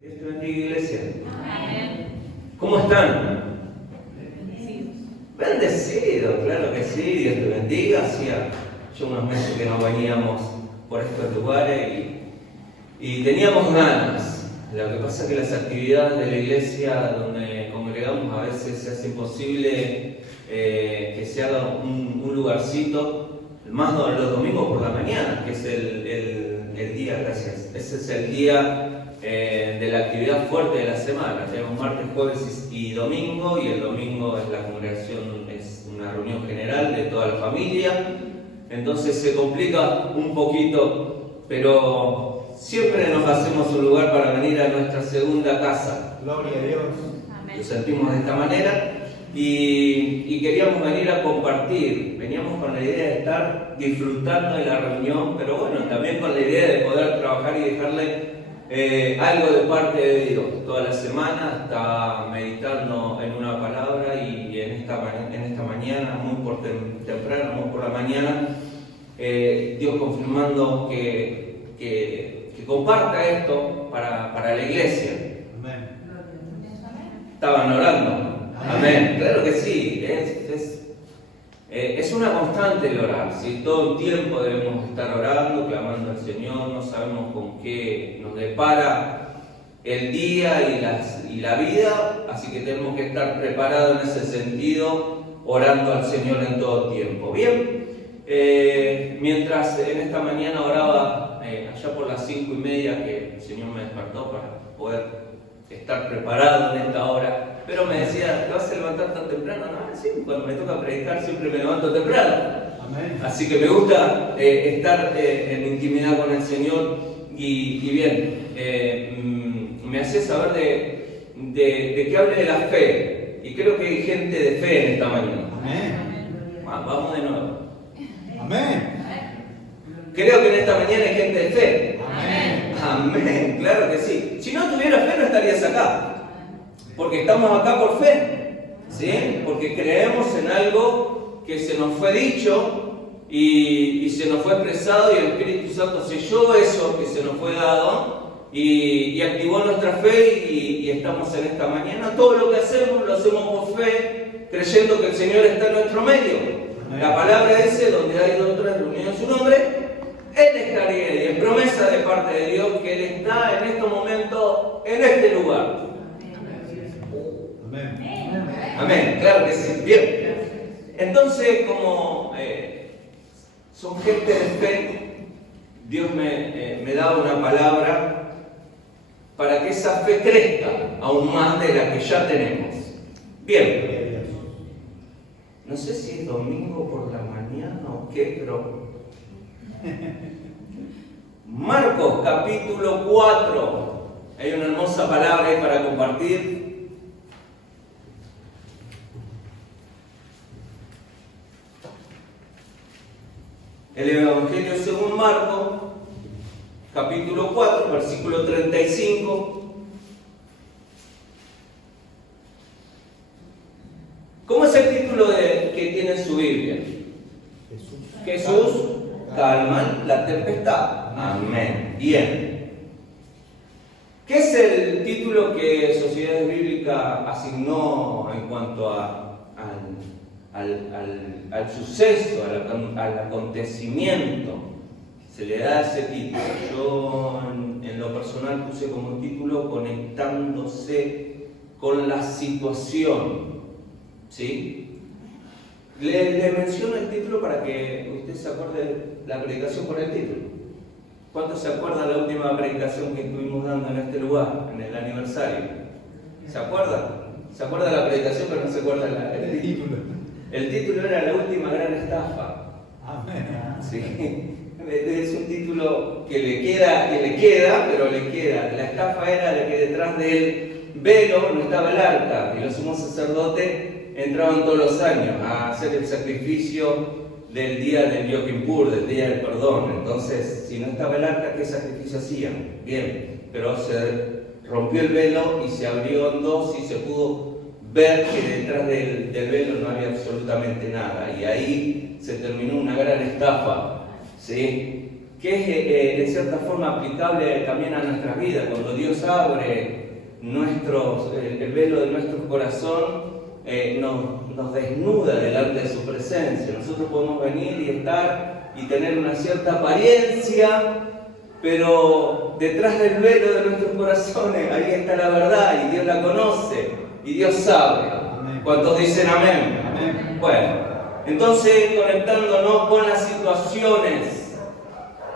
Dios te bendiga, iglesia. Amén. ¿Cómo están? Bendecidos. Bendecidos, claro que sí, Dios te bendiga. Hacía ya unos meses que no veníamos por estos lugares y teníamos ganas. Lo que pasa es que las actividades de la iglesia donde congregamos a veces se hace imposible que se haga un lugarcito, más los domingos por la mañana, que es el día, gracias. Ese es el día de la actividad fuerte de la semana. Tenemos martes, jueves y domingo, y el domingo es la congregación, es una reunión general de toda la familia. Entonces se complica un poquito, pero siempre nos hacemos un lugar para venir a nuestra segunda casa. Gloria a Dios. Lo sentimos de esta manera y queríamos venir a compartir. Veníamos con la idea de estar disfrutando de la reunión, pero bueno, también con la idea de poder trabajar y dejarle algo de parte de Dios. Toda la semana está meditando en una palabra y en esta mañana, muy por temprano, muy por la mañana, Dios confirmando que comparta esto para la iglesia. Amén. Estaban orando. Amén. Claro que sí. Es una constante el orar. ¿Sí? Todo el tiempo debemos estar orando, clamando al Señor. No sabemos con qué nos depara el día y la vida, así que tenemos que estar preparados en ese sentido, orando al Señor en todo tiempo. Bien, mientras en esta mañana oraba, allá por las 5:30, que el Señor me despertó para poder estar preparado en esta hora, pero me decía, ¿te vas a levantar tan temprano? No, sí, cuando me toca predicar siempre me levanto temprano. Amén. Así que me gusta estar en intimidad con el Señor y bien, me hace saber de que hable de la fe, y creo que hay gente de fe en esta mañana. Amén. Vamos de nuevo. Amén. Creo que en esta mañana hay gente de fe. Amén. Amén, claro que sí. Si no tuviera fe no estarías acá. Porque estamos acá por fe, ¿sí? Porque creemos en algo que se nos fue dicho y se nos fue expresado, y el Espíritu Santo selló eso que se nos fue dado y activó nuestra fe, y estamos en esta mañana. Todo lo que hacemos lo hacemos por fe, creyendo que el Señor está en nuestro medio. Amén. La palabra dice, donde hay dos o tres reunidos en su nombre, Él estaría, y es promesa de parte de Dios que Él está en estos momentos en este lugar. Amén. Amén, claro que sí. Bien. Entonces, como son gente de fe, Dios me da una palabra para que esa fe crezca aún más de la que ya tenemos. Bien. Gloria a Dios. No sé si es domingo por la mañana o qué, pero Marcos capítulo 4. Hay una hermosa palabra ahí para compartir. El Evangelio según Marcos, capítulo 4, versículo 35. ¿Cómo es el título que tiene en su Biblia? Jesús calma la tempestad. Amén. Bien. ¿Qué es el título que Sociedades Bíblicas asignó en cuanto al suceso, al acontecimiento? Se le da ese título. Yo en lo personal puse como título conectándose con la situación. ¿Sí? Le menciono el título para que usted se acuerde de la predicación por el título. ¿Cuántos se acuerdan de la última predicación que estuvimos dando en este lugar, en el aniversario? ¿Se acuerdan? ¿Se acuerda de la predicación pero no se acuerda el título? El título era La última gran estafa. Amén. Sí. Es un título que le queda, pero le queda. La estafa era de que detrás del velo no estaba el arca, y los sumos sacerdotes entraban todos los años a hacer el sacrificio del día del Yom Kippur, del día del perdón. Entonces, si no estaba el arca, ¿qué sacrificio hacían? Bien, pero se rompió el velo y se abrió en dos, y se pudo ver que detrás del velo no había absolutamente nada, y ahí se terminó una gran estafa, ¿sí? que es en cierta forma aplicable también a nuestra vida. Cuando Dios abre el velo de nuestro corazón, nos desnuda delante de su presencia. Nosotros podemos venir y estar y tener una cierta apariencia, pero detrás del velo de nuestros corazones, ahí está la verdad, y Dios la conoce, y Dios sabe. Amén. ¿Cuántos dicen amén? Amén. Bueno, entonces conectándonos con las situaciones,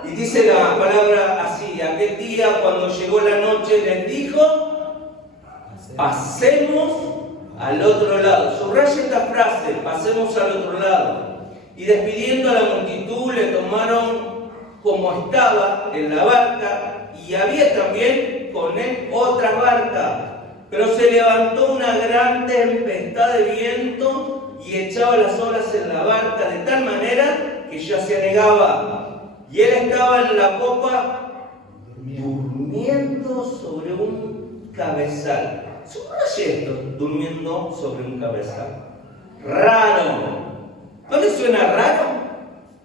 y dice la palabra así: aquel día cuando llegó la noche les dijo, pasemos al otro lado. Subraya esta frase: pasemos al otro lado. Y despidiendo a la multitud le tomaron como estaba en la barca, y había también con él otras barcas. Pero se levantó una gran tempestad de viento y echaba las olas en la barca de tal manera que ya se anegaba. Y él estaba en la popa durmiendo sobre un cabezal. Subraya esto: durmiendo sobre un cabezal. Raro. ¿No le suena raro?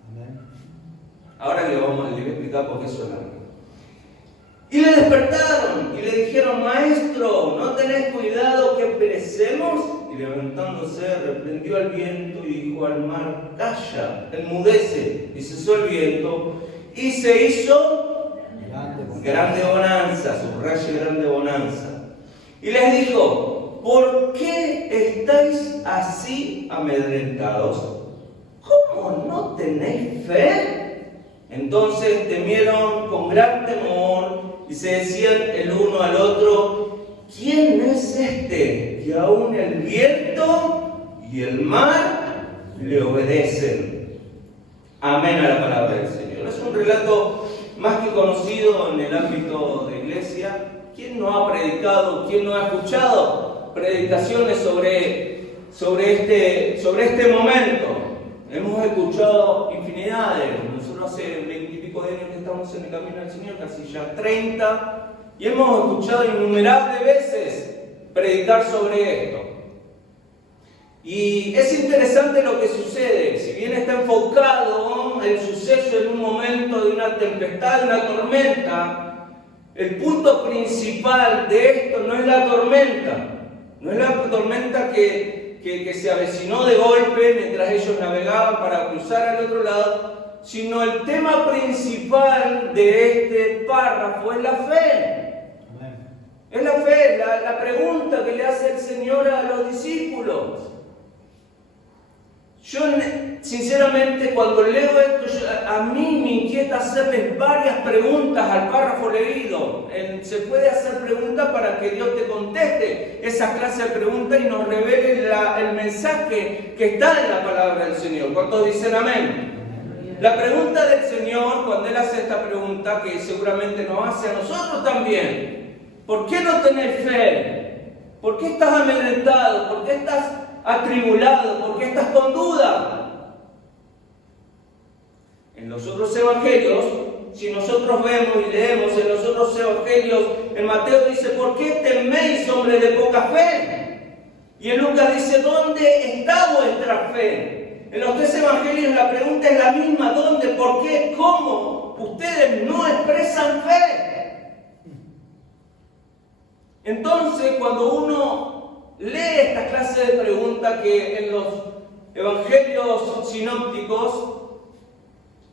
Amén. Ahora le voy a explicar por qué suena raro. Y le despertaron y le dijeron: Maestro, ¿no tenés cuidado que perecemos? Y levantándose reprendió al viento y dijo al mar: Calla, enmudece. Y cesó el viento y se hizo grande bonanza. Subraye grande bonanza. Y les dijo: ¿por qué estáis así amedrentados? ¿Cómo no tenéis fe? Entonces temieron con gran temor y se decían el uno al otro: ¿quién es este que aún el viento y el mar le obedecen? Amén a la palabra del Señor. Es un relato más que conocido en el ámbito de iglesia. ¿Quién no ha predicado? ¿Quién no ha escuchado predicaciones sobre este momento? Hemos escuchado infinidades. Nosotros hace 20 y pico de años que estamos en el camino del Señor, casi ya 30, y hemos escuchado innumerables veces predicar sobre esto. Y es interesante lo que sucede. Si bien está enfocado el suceso en un momento de una tempestad, de una tormenta, el punto principal de esto no es la tormenta. No es la tormenta que se avecinó de golpe mientras ellos navegaban para cruzar al otro lado, sino el tema principal de este párrafo es la fe. Amén. Es la fe, la pregunta que le hace el Señor a los discípulos. Yo, sinceramente, cuando leo esto, a mí me inquieta hacerles varias preguntas al párrafo leído. Se puede hacer preguntas para que Dios te conteste esa clase de preguntas y nos revele el mensaje que está en la palabra del Señor. ¿Cuántos dicen amén? La pregunta del Señor, cuando Él hace esta pregunta, que seguramente nos hace a nosotros también: ¿por qué no tenés fe? ¿Por qué estás amedrentado? ¿Por qué estás atribulado? ¿Por qué estás con duda? En los otros evangelios, si nosotros vemos y leemos en los otros evangelios, en Mateo dice: ¿por qué teméis, hombres de poca fe? Y en Lucas dice: ¿dónde está vuestra fe? En los tres evangelios la pregunta es la misma: ¿dónde? ¿Por qué? ¿Cómo? Ustedes no expresan fe. Entonces, cuando uno lee esta clase de preguntas que en los evangelios sinópticos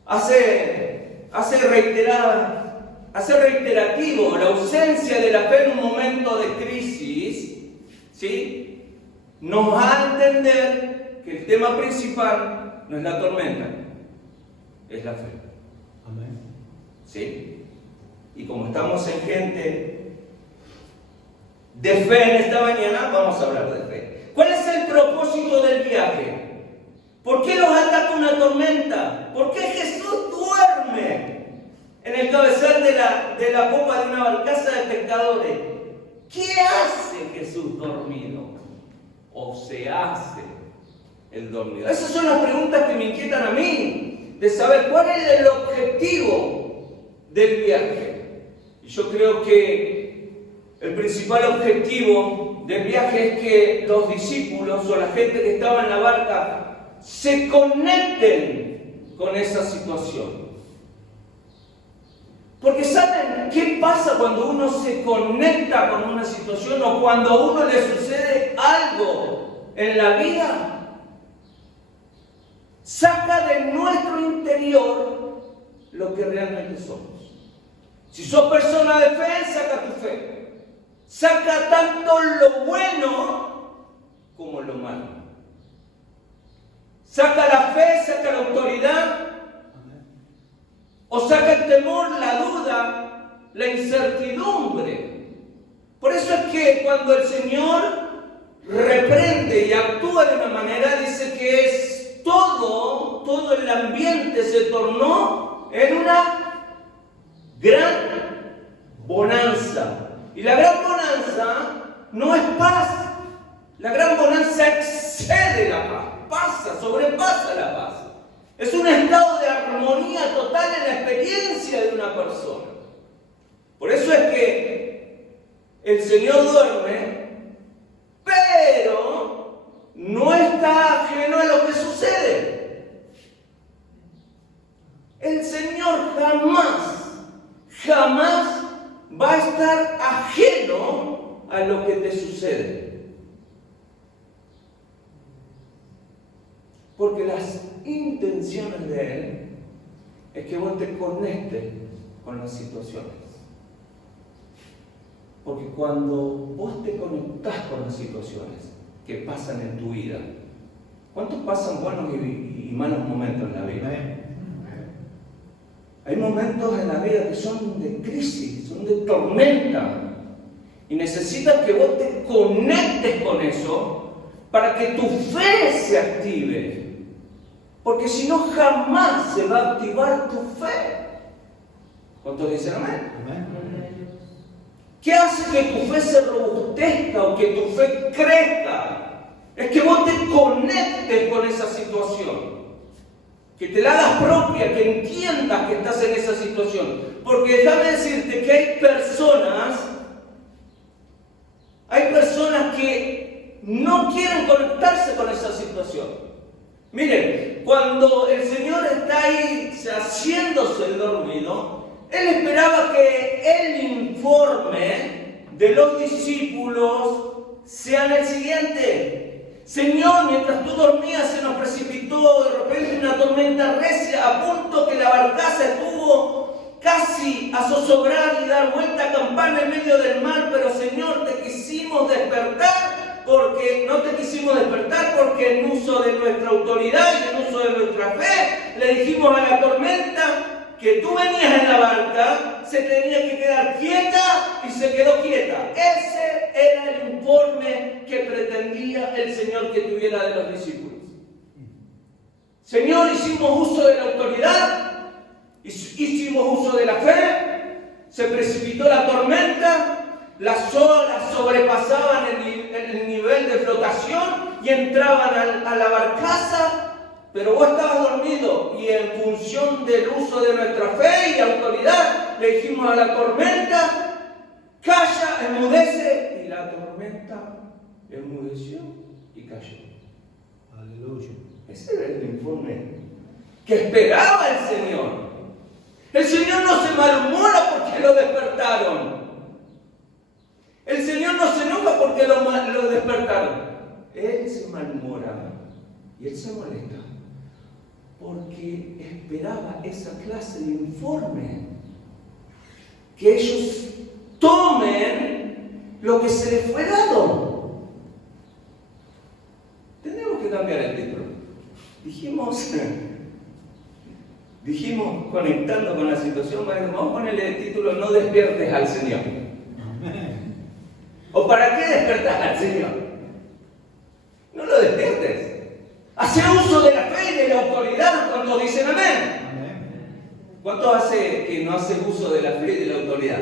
hace reiterativo la ausencia de la fe en un momento de crisis, ¿sí?, nos va a entender que el tema principal no es la tormenta, es la fe. Amén. ¿Sí? Y como estamos en gente de fe en esta mañana, vamos a hablar de fe. ¿Cuál es el propósito del viaje? ¿Por qué los ataca una tormenta? ¿Por qué Jesús duerme en el cabezal de la popa de una barcaza de pescadores? ¿Qué hace Jesús dormido? ¿O se hace el dormido? Esas son las preguntas que me inquietan a mí, de saber cuál es el objetivo del viaje. Y yo creo que el principal objetivo del viaje es que los discípulos o la gente que estaba en la barca se conecten con esa situación. Porque ¿saben qué pasa cuando uno se conecta con una situación o cuando a uno le sucede algo en la vida? Saca de nuestro interior lo que realmente somos. Si sos persona de fe, saca tu fe. Saca tanto lo bueno como lo malo. Saca la fe, saca la autoridad. O saca el temor, la duda, la incertidumbre. Por eso es que cuando el Señor reprende y actúa de una manera, dice que es todo el ambiente se tornó en una gran bonanza. Y la gran bonanza no es paz. La gran bonanza excede la paz, sobrepasa la paz. Es un estado de armonía total en la experiencia de una persona. Por eso es que el Señor duerme, pero no está ajeno a lo que sucede. El Señor jamás va a estar ajeno a lo que te sucede. Porque las intenciones de Él es que vos te conectes con las situaciones. Porque cuando vos te conectás con las situaciones que pasan en tu vida, ¿cuántos pasan buenos y malos momentos en la vida? Hay momentos en la vida que son de crisis, son de tormenta. Y necesitas que vos te conectes con eso para que tu fe se active. Porque si no, jamás se va a activar tu fe. ¿Cuántos dicen amén? Amén. ¿Qué hace que tu fe se robustezca o que tu fe crezca? Es que vos te conectes con esa situación. Que te la hagas propia, que entiendas que estás en esa situación. Porque déjame decirte que hay personas que no quieren conectarse con esa situación. Miren, cuando el Señor está ahí haciéndose el dormido, Él esperaba que el informe de los discípulos sea el siguiente: Señor, mientras tú dormías se nos precipitó de repente una tormenta recia, a punto que la barcaza estuvo casi a zozobrar y dar vuelta a campana en medio del mar, pero Señor, te quisimos despertar. Porque no te quisimos despertar, porque en uso de nuestra autoridad y en uso de nuestra fe le dijimos a la tormenta que tú venías en la barca, se tenía que quedar quieta y se quedó quieta. Ese era el informe que pretendía el Señor que tuviera de los discípulos. Señor, hicimos uso de la autoridad, hicimos uso de la fe, se precipitó la tormenta. Las olas sobrepasaban el nivel de flotación y entraban a la barcaza, pero vos estabas dormido y en función del uso de nuestra fe y autoridad le dijimos a la tormenta: calla, enmudece, y la tormenta enmudeció y cayó. Aleluya. Ese era el informe que esperaba el Señor. El Señor no se malhumora porque lo despertaron. El Señor no se enoja porque lo despertaron. Él se malhumora y Él se molesta porque esperaba esa clase de informe. Que ellos tomen lo que se les fue dado. Tenemos que cambiar el título. Dijimos conectando con la situación, vamos a ponerle el título: no despiertes al Señor. ¿O para qué despertas al Señor? No lo despiertes. Hace uso de la fe y de la autoridad. ¿Cuántos dicen amén? ¿Cuántos hace que no hace uso de la fe y de la autoridad?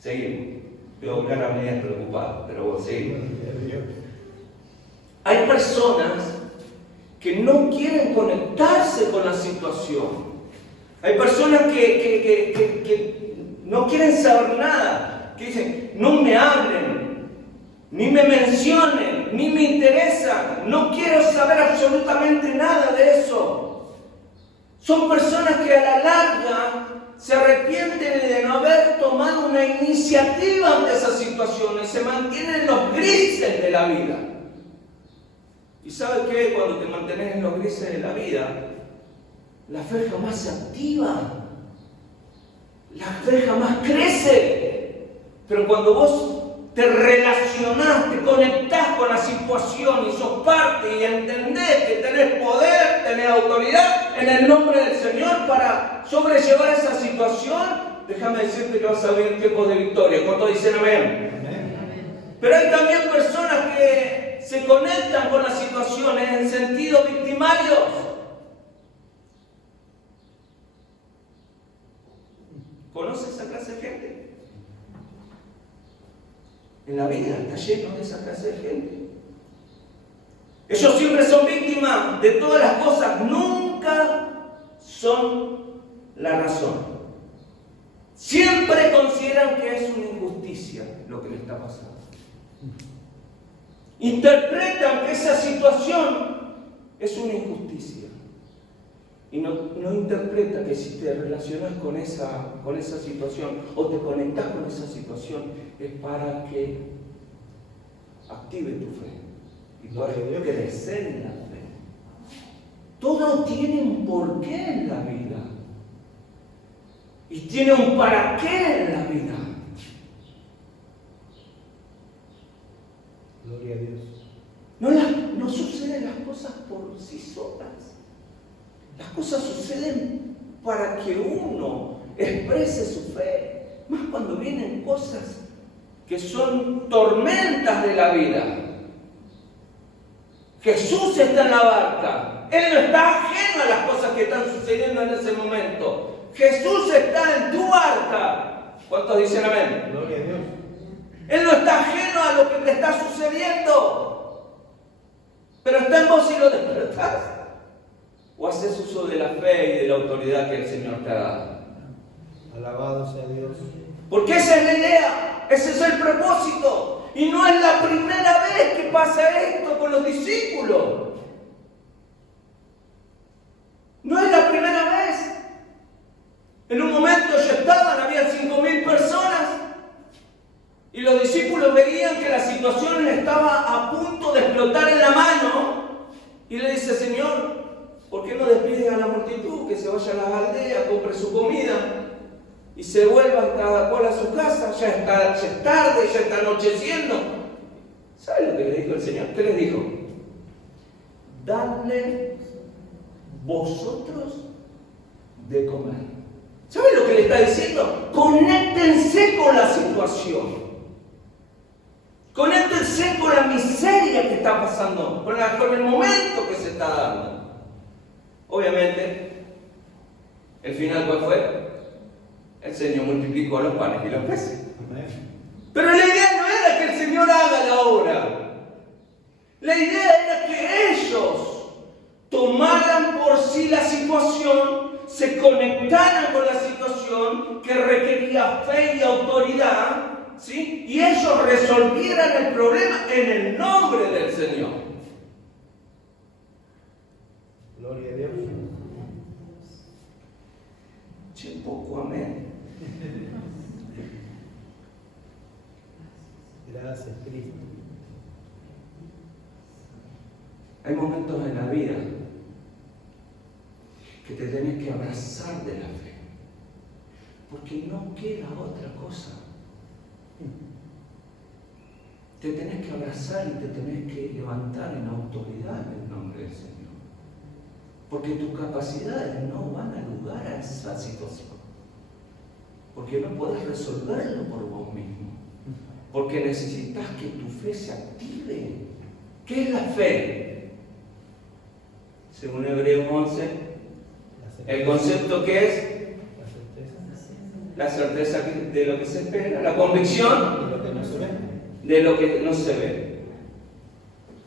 Seguimos. Veo cara media preocupada, pero bueno, seguimos. Hay personas que no quieren conectarse con la situación. Hay personas que no quieren saber nada, que dicen: no me hablen, ni me mencionen, ni me interesa, no quiero saber absolutamente nada de eso. Son personas que a la larga se arrepienten de no haber tomado una iniciativa ante esas situaciones, se mantienen en los grises de la vida. ¿Y sabes qué? Cuando te mantienes en los grises de la vida, la fe jamás se activa, la fe jamás crece. Pero cuando vos te relacionás, te conectás con la situación y sos parte y entendés que tenés poder, tenés autoridad en el nombre del Señor para sobrellevar esa situación, déjame decirte que vas a vivir tiempos de victoria. ¿Cuántos dicen amén? Amén. Pero hay también personas que se conectan con las situaciones en sentido victimario. ¿Conoces esa clase de gente? En la vida está lleno de esa clase de gente. Ellos siempre son víctimas de todas las cosas, nunca son la razón. Siempre consideran que es una injusticia lo que le está pasando. Interpretan que esa situación es una injusticia. Y no interpreta que si te relacionas con esa situación o te conectas con esa situación es para que active tu fe y puedas crecer en la fe. Todo tiene un porqué en la vida y tiene un para qué en la vida. Gloria a Dios. No suceden las cosas por sí solas. Las cosas suceden para que uno exprese su fe. Más cuando vienen cosas que son tormentas de la vida. Jesús está en la barca. Él no está ajeno a las cosas que están sucediendo en ese momento. Jesús está en tu barca. ¿Cuántos dicen amén? Gloria a Dios. Él no está ajeno a lo que te está sucediendo. Pero está en vos y lo despertás. O haces uso de la fe y de la autoridad que el Señor te ha dado. Alabado sea Dios. Porque esa es la idea, ese es el propósito. Y no es la primera vez que pasa esto con los discípulos. No es la primera vez. En un momento ya estaban, habían 5.000 personas. Y los discípulos veían que la situación estaba a punto de explotar en la mano. Y le dice, Señor, ¿por qué no despides a la multitud que se vaya a las aldeas, compre su comida y se vuelvan cada cual a su casa? Ya es tarde, ya está anocheciendo. ¿Saben lo que le dijo el Señor? ¿Qué les dijo? Dadle vosotros de comer. ¿Saben lo que le está diciendo? Conéctense con la situación. Conéctense con la miseria que está pasando, con el momento que se está dando. Obviamente, el final, ¿cuál fue? El Señor multiplicó los panes y los peces. Amén. Pero la idea no era que el Señor haga la obra. La idea era que ellos tomaran por sí la situación, se conectaran con la situación que requería fe y autoridad, ¿sí? Y ellos resolvieran el problema en el nombre del Señor. Gloria a Dios. Che, poco amén. Gracias, Cristo. Hay momentos en la vida que te tenés que abrazar de la fe, porque no queda otra cosa. Te tenés que abrazar y te tenés que levantar en autoridad en el nombre del Señor. Porque tus capacidades no van a lugar a esa situación. Porque no podés resolverlo por vos mismo. Porque necesitas que tu fe se active. ¿Qué es la fe? Según Hebreos 11, el concepto que es la certeza de lo que se espera, la convicción de lo que no se ve. De lo que no se ve.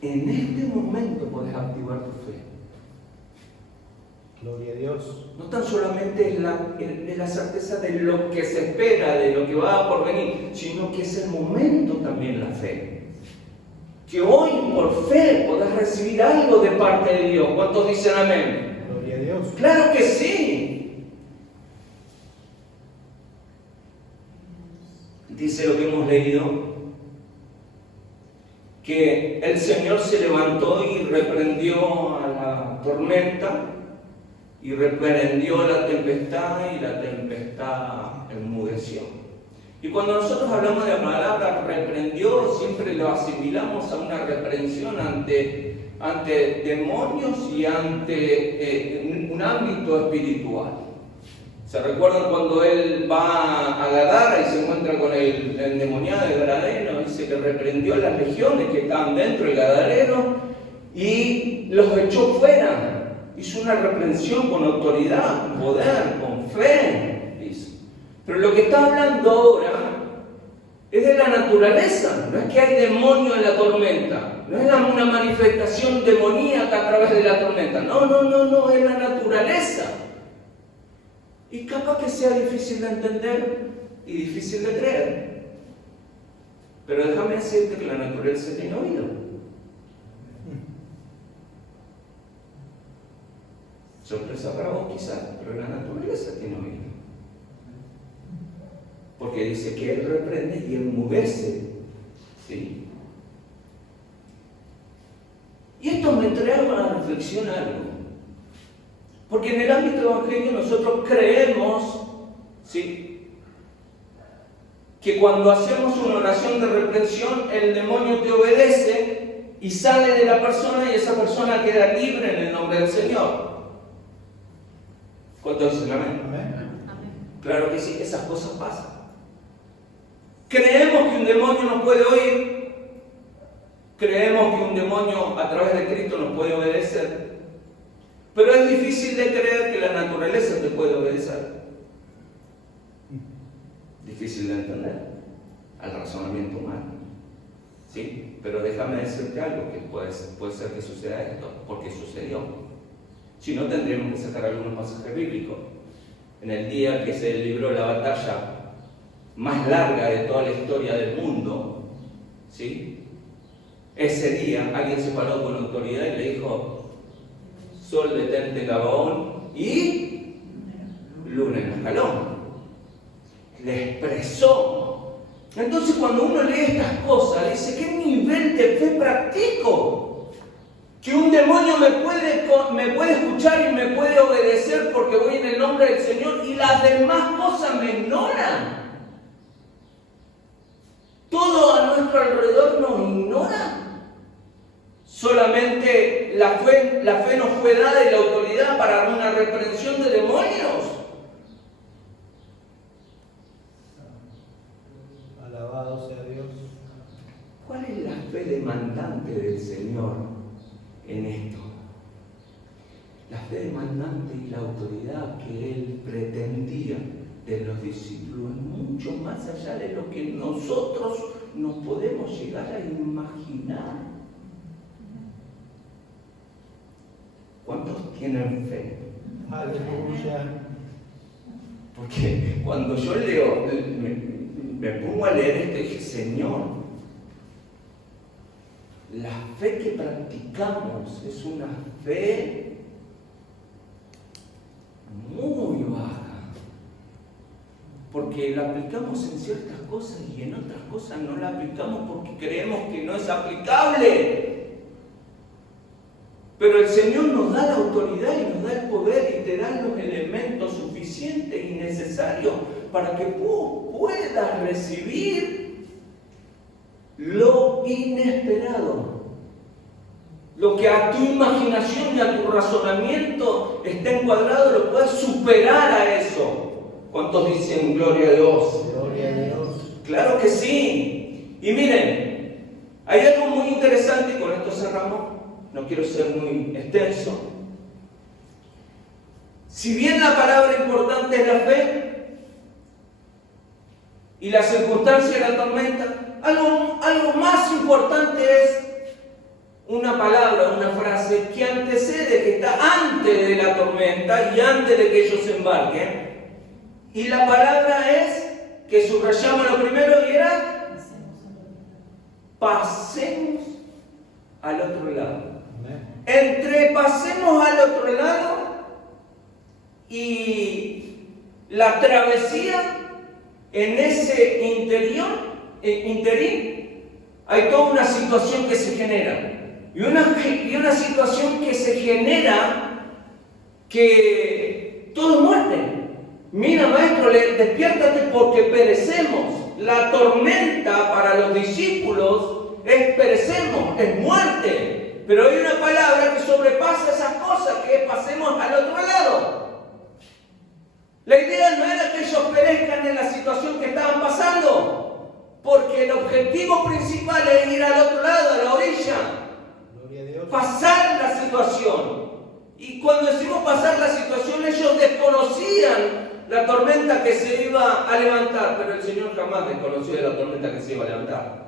En este momento podés activar tu fe. Gloria a Dios. No tan solamente es la certeza de lo que se espera, de lo que va por venir, sino que es el momento también la fe. Que hoy por fe podás recibir algo de parte de Dios. ¿Cuántos dicen amén? Gloria a Dios. Dios. Claro que sí. Dice lo que hemos leído, que el Señor se levantó y reprendió a la tormenta y reprendió la tempestad y la tempestad enmudeció. Y cuando nosotros hablamos de la palabra reprendió, siempre lo asimilamos a una reprensión ante demonios y ante un ámbito espiritual. ¿Se recuerdan cuando él va a Gadara y se encuentra con el endemoniado de Gadareno? Dice que reprendió a las legiones que estaban dentro del Gadareno y los echó fuera. Hizo una reprensión con autoridad, con poder, con fe. Dice. Pero lo que está hablando ahora es de la naturaleza. No es que hay demonio en la tormenta. No es una manifestación demoníaca a través de la tormenta. No, es la naturaleza. Y capaz que sea difícil de entender y difícil de creer. Pero déjame decirte que la naturaleza tiene oído. Sorpresa para vos quizás, pero la naturaleza tiene oído. Porque dice que Él reprende y enmudece. ¿Sí? Y esto me trae a la reflexión algo. Porque en el ámbito evangelio nosotros creemos, ¿sí?, que cuando hacemos una oración de reprensión, el demonio te obedece y sale de la persona y esa persona queda libre en el nombre del Señor. ¿Cuántos dicen amén? Amén. Claro que sí, esas cosas pasan. Creemos que un demonio nos puede oír, creemos que un demonio a través de Cristo nos puede obedecer. Pero es difícil de creer que la naturaleza te puede obedecer. Difícil de entender al razonamiento humano. ¿Sí? Pero déjame decirte algo, que puede ser que suceda esto, porque sucedió. Si no, tendríamos que sacar algunos pasajes bíblicos. En el día que se libró la batalla más larga de toda la historia del mundo, ¿sí?, ese día alguien se paró con autoridad y le dijo: Sol, detente en Gabaón y luna en Ascalón. Le expresó. Entonces, cuando uno lee estas cosas, dice: ¿qué nivel de fe practico? Que un demonio me puede escuchar y me puede obedecer porque voy en el nombre del Señor y las demás cosas me ignoran. Todo a nuestro alrededor nos ignora. Solamente la fe nos fue dada y la autoridad para una reprensión de demonios. Alabado sea Dios. ¿Cuál es la fe demandante del Señor en esto? La fe demandante y la autoridad que Él pretendía de los discípulos es mucho más allá de lo que nosotros nos podemos llegar a imaginar. ¿Cuántos tienen fe? Aleluya. Porque cuando yo leo, me pongo a leer esto y dije: Señor, la fe que practicamos es una fe muy baja. Porque la aplicamos en ciertas cosas y en otras cosas no la aplicamos porque creemos que no es aplicable. Pero el Señor nos da la autoridad y nos da el poder y te da los elementos suficientes y necesarios para que vos puedas recibir lo inesperado. Lo que a tu imaginación y a tu razonamiento está encuadrado, lo puedes superar a eso. ¿Cuántos dicen gloria a Dios? Gloria a Dios. Claro que sí. Y miren, hay algo muy interesante y con esto cerramos. No quiero ser muy extenso. Si bien la palabra importante es la fe y la circunstancia de la tormenta, algo más importante es una palabra, una frase que antecede, que está antes de la tormenta y antes de que ellos se embarquen. Y la palabra es, que subrayamos lo primero, y era: pasemos al otro lado. Amén. Entre pasemos al otro lado Y la travesía en ese interín, hay toda una situación que se genera. Y una situación que se genera que todo es muerte. Mira, maestro, despiértate porque perecemos. La tormenta para los discípulos es perecemos, es muerte. Pero hay una palabra que sobrepasa esas cosas, que es pasemos al otro lado. La idea no era que ellos perezcan en la situación que estaban pasando, porque el objetivo principal es ir al otro lado, a la orilla, Gloria a Dios. pasar la situación. Y cuando decimos pasar la situación, ellos desconocían la tormenta que se iba a levantar, pero el Señor jamás desconoció de la tormenta que se iba a levantar.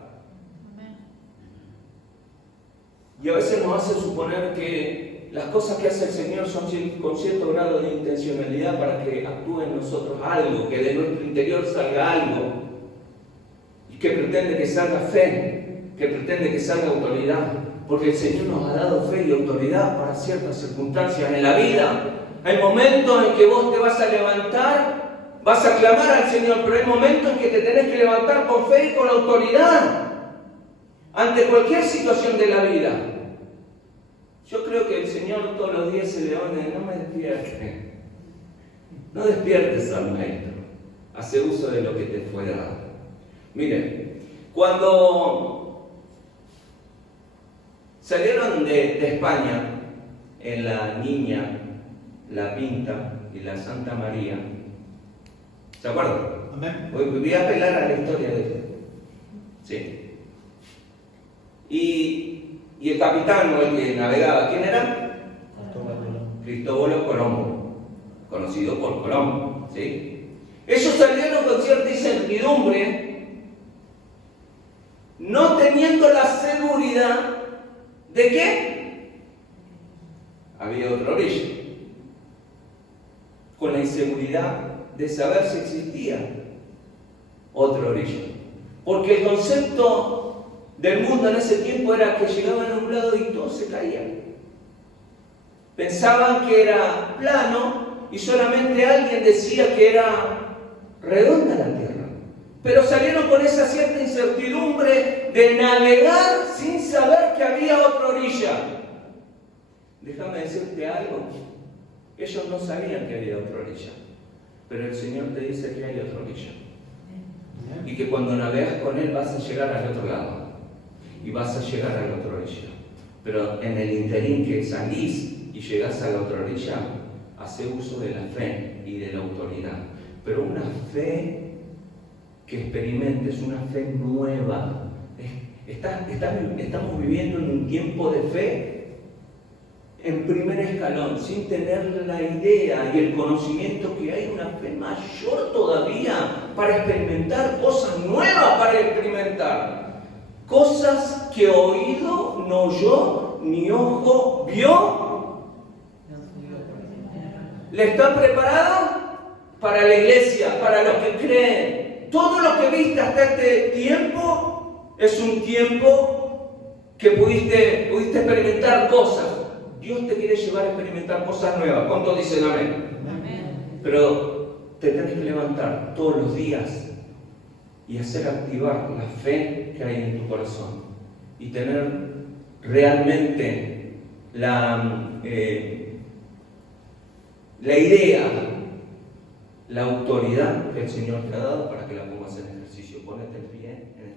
Y a veces nos hace suponer que las cosas que hace el Señor son con cierto grado de intencionalidad para que actúe en nosotros algo, que de nuestro interior salga algo, y que pretende que salga fe, que pretende que salga autoridad, porque el Señor nos ha dado fe y autoridad para ciertas circunstancias en la vida. Hay momentos en que vos te vas a levantar, vas a clamar al Señor, pero hay momentos en que te tenés que levantar con fe y con autoridad ante cualquier situación de la vida. Yo creo que el Señor todos los días se levanta y no me despierte. No despiertes al maestro. Hace uso de lo que te fue dado. Miren, cuando salieron de España en la Niña, la Pinta y la Santa María, ¿se acuerdan? Amén. Voy a apelar a la historia de esto. Sí. Y el capitán o el que navegaba, ¿quién era? Cristóbalo Colombo, conocido por Colombo, ¿sí? Ellos salieron con cierta incertidumbre, no teniendo la seguridad de que había otra orilla, con la inseguridad de saber si existía otra orilla, porque el concepto del mundo en ese tiempo era que llegaban a un lado y todo se caía. Pensaban que era plano y solamente alguien decía que era redonda la tierra. Pero salieron con esa cierta incertidumbre de navegar sin saber que había otra orilla. Déjame decirte algo. Ellos no sabían que había otra orilla, pero el Señor te dice que hay otra orilla. Y que cuando navegas con Él vas a llegar al otro lado. Y vas a llegar a la otra orilla. Pero en el interín que salís y llegás a la otra orilla, hace uso de la fe y de la autoridad. Pero una fe que experimentes, una fe nueva. Estamos viviendo en un tiempo de fe en primer escalón, sin tener la idea y el conocimiento que hay una fe mayor todavía para experimentar cosas nuevas, para experimentar cosas que oído no oyó, ni ojo vio. ¿Le están preparados? Para la iglesia, para los que creen. Todo lo que viste hasta este tiempo es un tiempo que pudiste experimentar cosas. Dios te quiere llevar a experimentar cosas nuevas. ¿Cuántos dicen amén? Amén. Pero te tenés que levantar todos los días y hacer activar la fe que hay en tu corazón y tener realmente la idea, la autoridad que el Señor te ha dado para que la pongas en ejercicio. Ponete en pie en